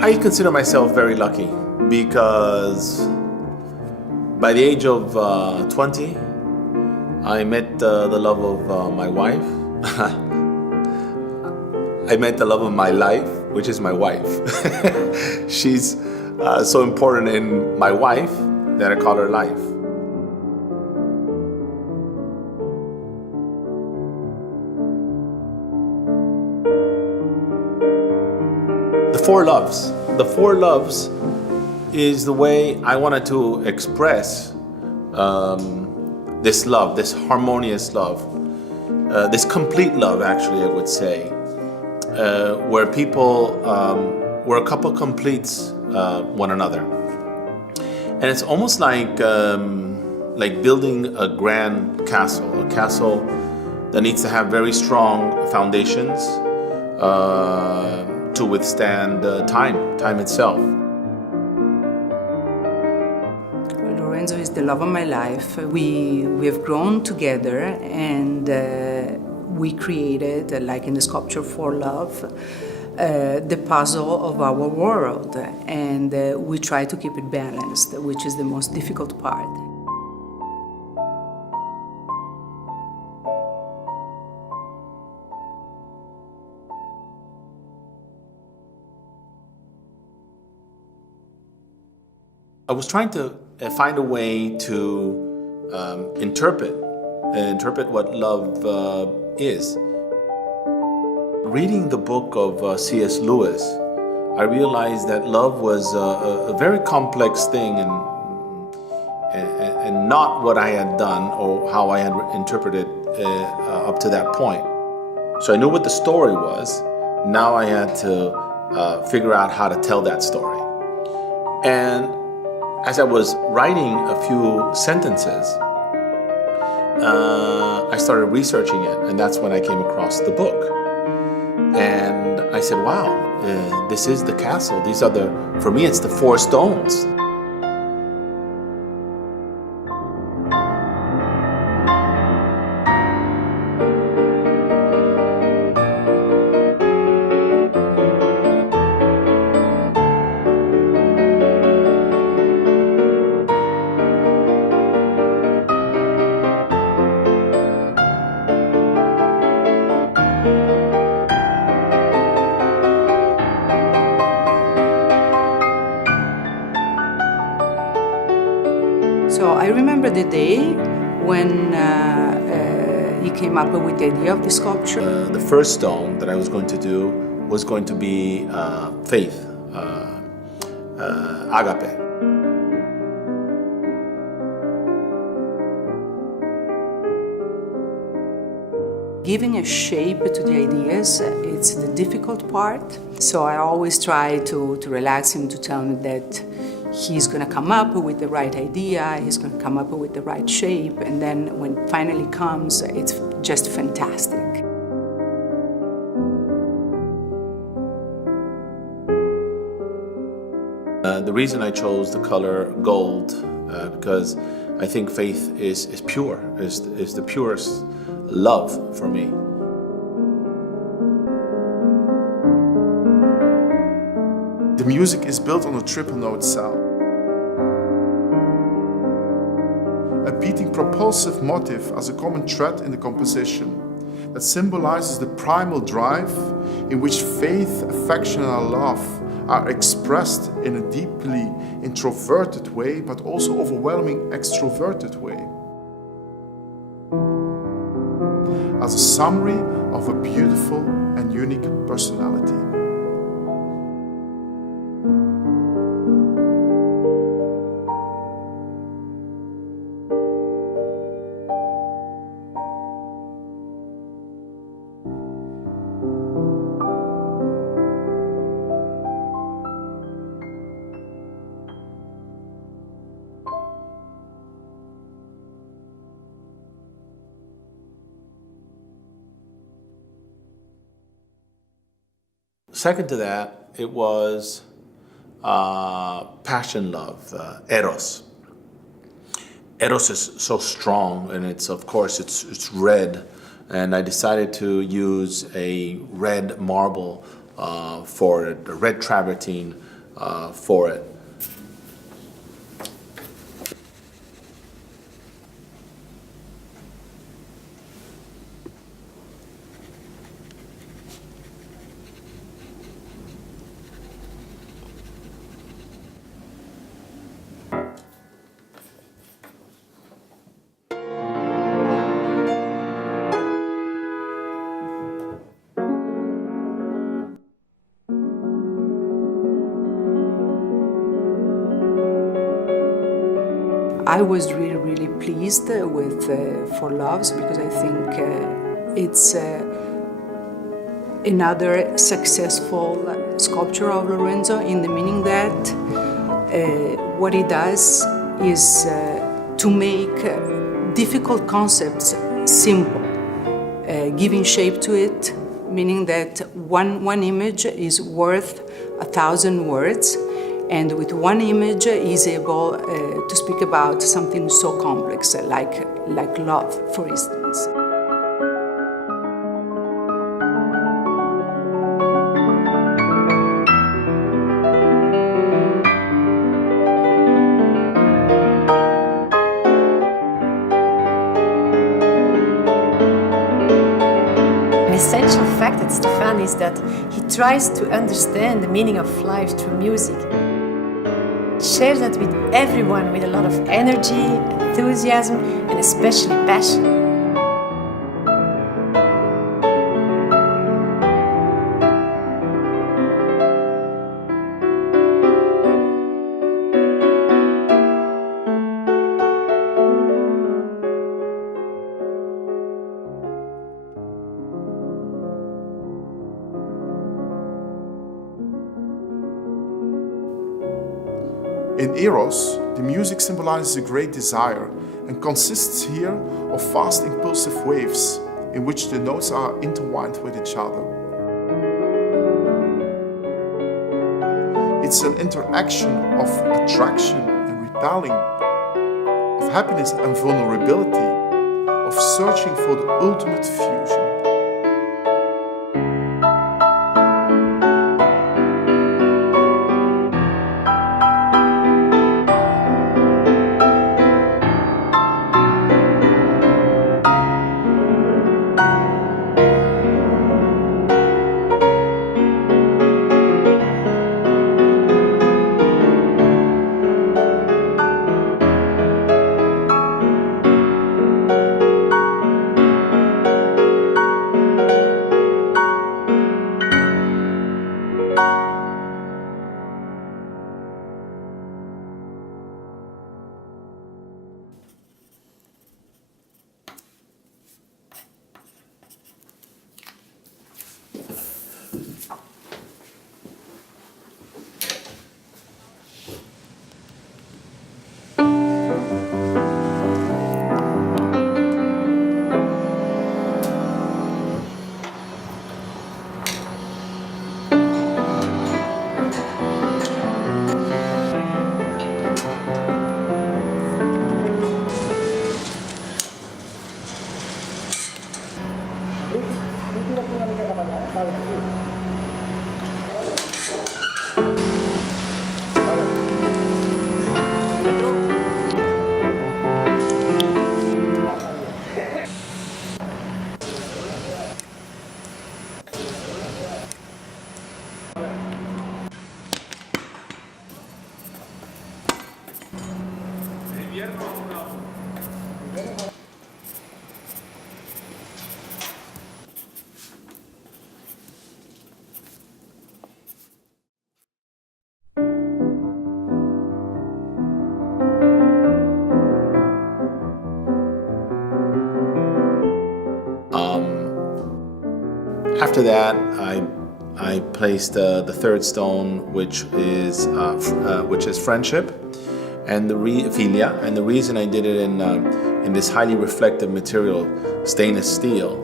I consider myself very lucky because by the age of 20, I met the love of my wife. I met the love of my life, which is my wife. She's so important in my wife that I call her life. The four loves is the way I wanted to express this love, this harmonious love, this complete love, actually, I would say, where where a couple completes one another. And it's almost like building a grand castle, a castle that needs to have very strong foundations to withstand time itself. Lorenzo is the love of my life. We have grown together, and we created, like in the sculpture for love, the puzzle of our world, and we try to keep it balanced, which is the most difficult part. I was trying to find a way to interpret what love is. Reading the book of C.S. Lewis, I realized that love was a very complex thing and not what I had done or how I had interpreted up to that point. So I knew what the story was. Now I had to figure out how to tell that story. And as I was writing a few sentences, I started researching it, and that's when I came across the book. And I said, wow, this is the castle. These are for me, it's the four stones. So I remember the day when he came up with the idea of the sculpture. The first stone that I was going to do was going to be faith, Agape. Giving a shape to the ideas, it's the difficult part. So I always try to relax him, to tell him that he's going to come up with the right idea, he's going to come up with the right shape, and then when it finally comes, it's just fantastic. The reason I chose the color gold, because I think faith is pure, is the purest love for me. The music is built on a triple note sound. A beating propulsive motif as a common thread in the composition that symbolizes the primal drive in which faith, affection, and love are expressed in a deeply introverted way, but also overwhelming extroverted way. As a summary of a beautiful and unique personality. Second to that, it was passion love, Eros. Eros is so strong, and it's red, and I decided to use a red marble for it, the red travertine for it. I was really pleased with Four Loves because I think it's another successful sculpture of Lorenzo, in the meaning that what he does is to make difficult concepts simple, giving shape to it, meaning that one image is worth 1,000 words. And with one image, he's able to speak about something so complex, like love, for instance. An essential fact at Stefan is that he tries to understand the meaning of life through music. Shares that with everyone with a lot of energy, enthusiasm, and especially passion. In Eros, the music symbolizes a great desire and consists here of fast impulsive waves in which the notes are intertwined with each other. It's an interaction of attraction and repelling, of happiness and vulnerability, of searching for the ultimate fusion. After that, I placed the third stone, which is friendship, and the Philia. And the reason I did it in this highly reflective material, stainless steel,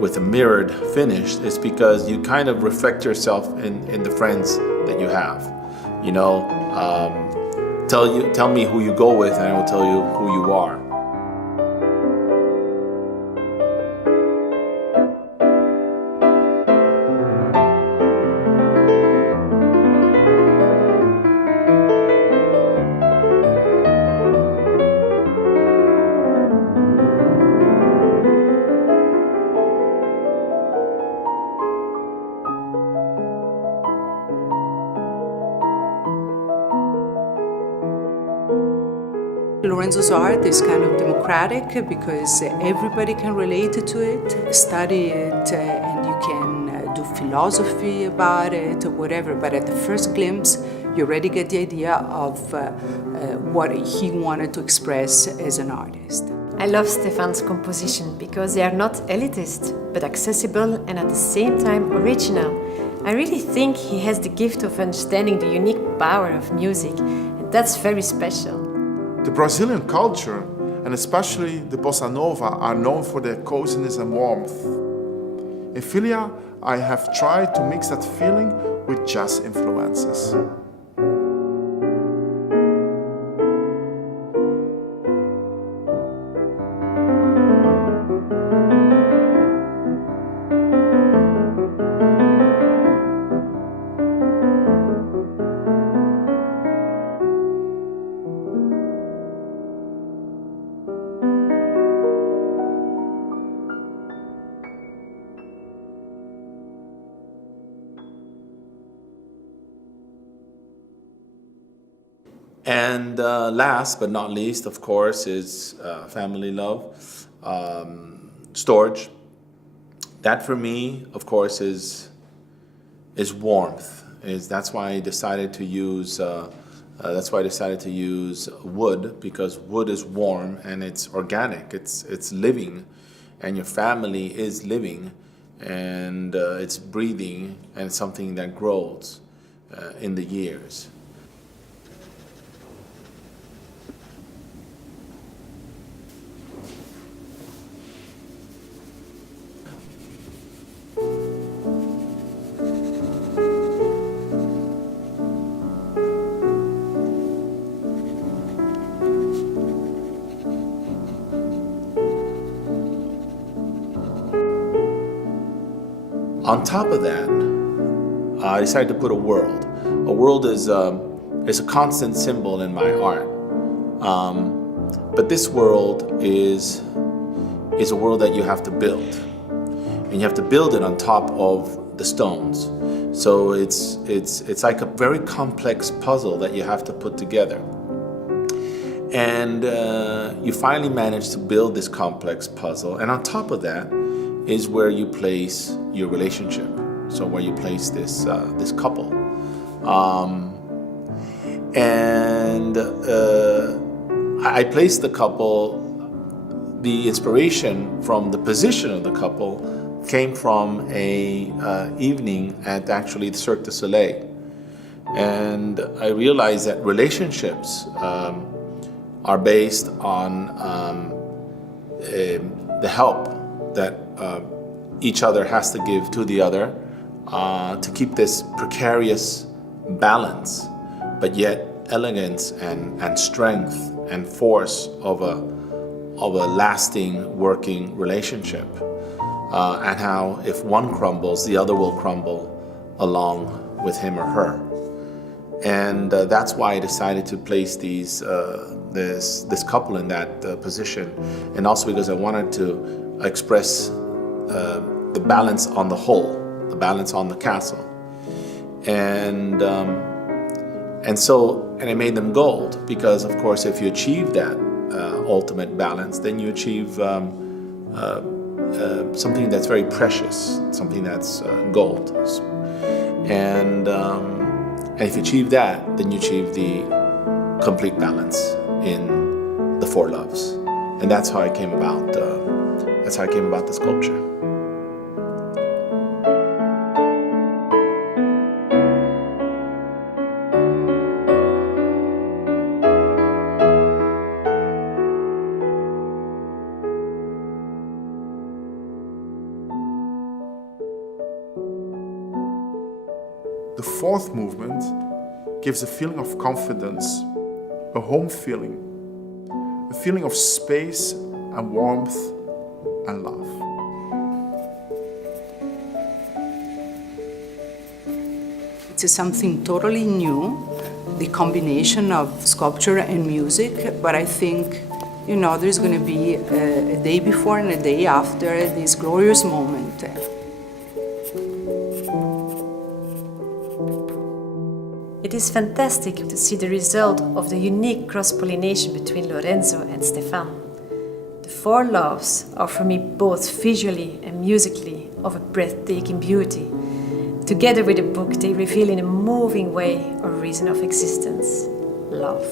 with a mirrored finish, is because you kind of reflect yourself in the friends that you have. You know, tell me who you go with, and I will tell you who you are. Lorenzo's art is kind of democratic because everybody can relate to it, study it, and you can do philosophy about it or whatever. But at the first glimpse, you already get the idea of what he wanted to express as an artist. I love Stefan's composition because they are not elitist, but accessible and at the same time original. I really think he has the gift of understanding the unique power of music, and that's very special. The Brazilian culture, and especially the bossa nova, are known for their coziness and warmth. In Philia, I have tried to mix that feeling with jazz influences. And last but not least, of course, is family love, Storge. That for me, of course, is warmth. That's why I decided to use wood, because wood is warm and it's organic. It's living, and your family is living, and it's breathing, and it's something that grows in the years. On top of that, I decided to put a world. A world is a constant symbol in my art. But this world is a world that you have to build. And you have to build it on top of the stones. So it's like a very complex puzzle that you have to put together. And you finally manage to build this complex puzzle. And on top of that is where you place your relationship. So where you place this couple. I placed the couple. The inspiration from the position of the couple came from a evening at actually the Cirque du Soleil. And I realized that relationships are based on the help that each other has to give to the other to keep this precarious balance, but yet elegance and strength and force of a lasting working relationship, and how if one crumbles, the other will crumble along with him or her. And that's why I decided to place this couple in that position, and also because I wanted to express the balance on the whole, the balance on the castle, and I made them gold, because of course if you achieve that ultimate balance, then you achieve something that's very precious, something that's gold, and if you achieve that, then you achieve the complete balance in the four loves, and that's how I came about. That's how I came about the sculpture. The fourth movement gives a feeling of confidence, a home feeling, a feeling of space and warmth and love. It's something totally new, the combination of sculpture and music, but I think, there's going to be a day before and a day after this glorious moment. It is fantastic to see the result of the unique cross-pollination between Lorenzo and Stefan. The four loves are for me both visually and musically of a breathtaking beauty. Together with the book, they reveal in a moving way our reason of existence: love.